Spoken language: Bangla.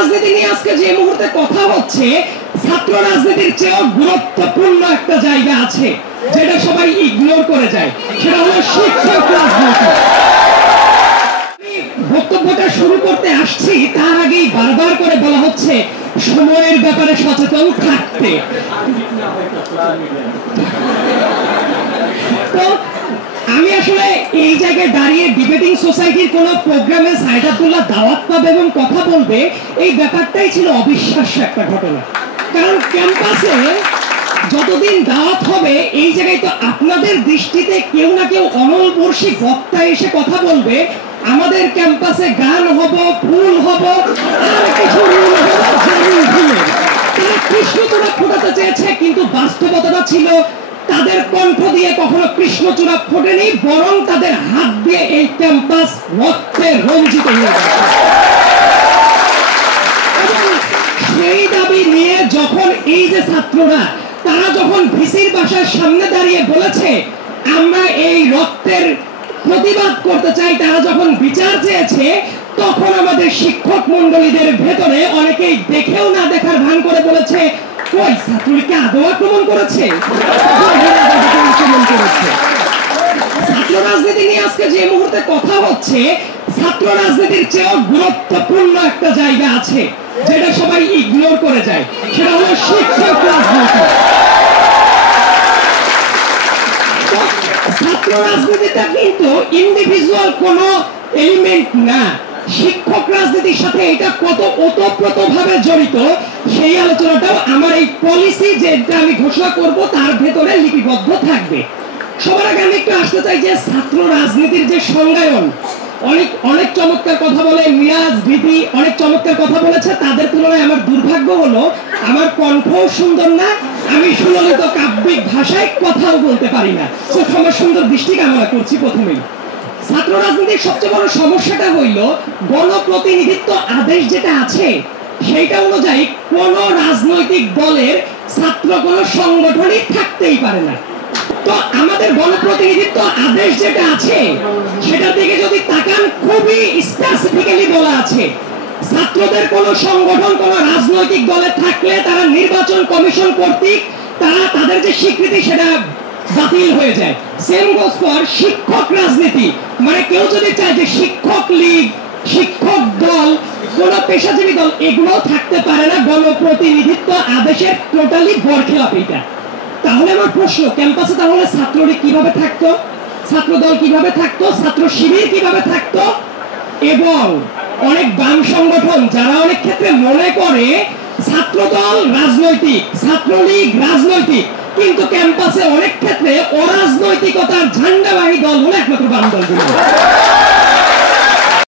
রাজনীতি নিয়ে আজকে যে মুহূর্তে কথা হচ্ছে, ছাত্র রাজনীতির চেয়েও গুরুত্বপূর্ণ একটা জায়গা আছে যেটা সবাই ইগনোর করে যায়, সেটা হলো শিক্ষক রাজনীতি। বক্তব্যটা শুরু করতে আসছি তার আগেই বারবার করে বলা হচ্ছে সময়ের ব্যাপারে সচেতন থাকতে। তো আমি আসলে এই জায়গায় দাঁড়িয়ে ডিবেটিং সোসাইটির কোন প্রোগ্রামে সাইদ আব্দুল্লাহ দাওয়াত পাবে এবং কথা বলবে, এই ব্যাপারটাই ছিল অবিশ্বাস্য একটা ঘটনা। কারণ ক্যাম্পাসে যতদিন দাওয়াত হবে এই জায়গায় তো আপনাদের দৃষ্টিতে কেউ না কেউ অনলবর্ষী বক্তা এসে কথা বলবে, আমাদের ক্যাম্পাসে গান হব, ফুল হব, আর কিছু তারা কৃষ্ণচূড়া ফোটাতে চেয়েছে, কিন্তু বাস্তবতাটা ছিল তাদের কণ্ঠ দিয়ে কখনো কৃষ্ণচূড়া ফোটেনি, বরং তাদের হাত দিয়ে এই ক্যাম্পাস রক্তে রঞ্জিত হয়ে গেছে। এবং সেই দাবি নিয়ে যখন এই যে ছাত্ররা তারা যখন ভিসির বাসার সামনে দাঁড়িয়ে বলেছে আমরা এই রক্তের প্রতিবাদ করতে চাই, তারা যখন বিচার চেয়েছে, তখন আমাদের শিক্ষক মন্ডলীদের ভেতরে অনেকেই দেখেও না দেখার ভান করে বলেছে কই ছাত্রলীগকে আদৌ আক্রমণ করেছে। ছাত্র রাজনীতি নিয়ে আজকে যে মুহূর্তে কথা হচ্ছে, ছাত্র রাজনীতির চেয়েও গুরুত্বপূর্ণ একটা জায়গা আছে যেটা সবাই ইগনোর করে যায়, সেটা হলো শিক্ষক রাজনীতি। ছাত্র রাজনীতিটা কিন্তু ইন্ডিভিজুয়াল কোন এলিমেন্ট না, শিক্ষক রাজনীতির সাথে এটা কত ওতপ্রোতভাবে জড়িত সেই আলোচনাটাও আমার এই পলিসি যেটা আমি ঘোষণা করব তার ভেতরে লিপিবদ্ধ থাকবে। সবার আগে আমি একটু আসতে চাই যে ছাত্র রাজনীতির যে সংজ্ঞায়ন, অনেক চমৎকার কথা বলে মিরাজ দিদি, অনেক চমৎকার কথা বলেছে, তাদের তুলনায় আমার দুর্ভাগ্য হলো আমার কণ্ঠও সুন্দর না, আমি সুললিত কাব্যিক ভাষায় কথাও বলতে পারি না। সবার সুন্দর দৃষ্টি কামনা করছি। প্রথমেই ছাত্র রাজনীতির সবচেয়ে বড় সমস্যাটা হইল গণপ্রতিনিধিত্ব আদেশ যেটা আছে সেইটা অনুযায়ী কোন রাজনৈতিক দলের ছাত্র কোন সংগঠনই থাকতেই পারে না। তো আমাদের গণপ্রতিনিধিত্ব আদেশ যেটা আছে সেটার দিকে যদি তাকান, খুবই স্পেসিফিক্যালি বলা আছে ছাত্রদের কোন সংগঠন কোন রাজনৈতিক দলে থাকলে তারা নির্বাচন কমিশন কর্তৃক তারা তাদের যে স্বীকৃতি সেটা বাতিল হয়ে যায়। সেম গোস ফর শিক্ষক রাজনীতি, মানে কেউ যদি চায় যে শিক্ষক লীগ, শিক্ষক দল, কোন পেশাজীবী দল, এগুলো থাকতে পারে না গণপ্রতিনিধিত্ব আদেশের টোটালি বরখেলাপ এটা। তাহলে আমার প্রশ্ন, ক্যাম্পাসে তাহলে ছাত্রলীগ কিভাবে থাকতো, ছাত্র দল কিভাবে থাকতো, ছাত্র শিবির কিভাবে থাকতো? এবং অনেক বাম সংগঠন যারা অনেক ক্ষেত্রে মনে করে ছাত্র দল রাজনৈতিক, ছাত্রলীগ রাজনৈতিক, কিন্তু ক্যাম্পাসে অনেক ক্ষেত্রে অরাজনৈতিকতার ঝান্ডাবাহী দল হলো একমাত্র বাম দলগুলো।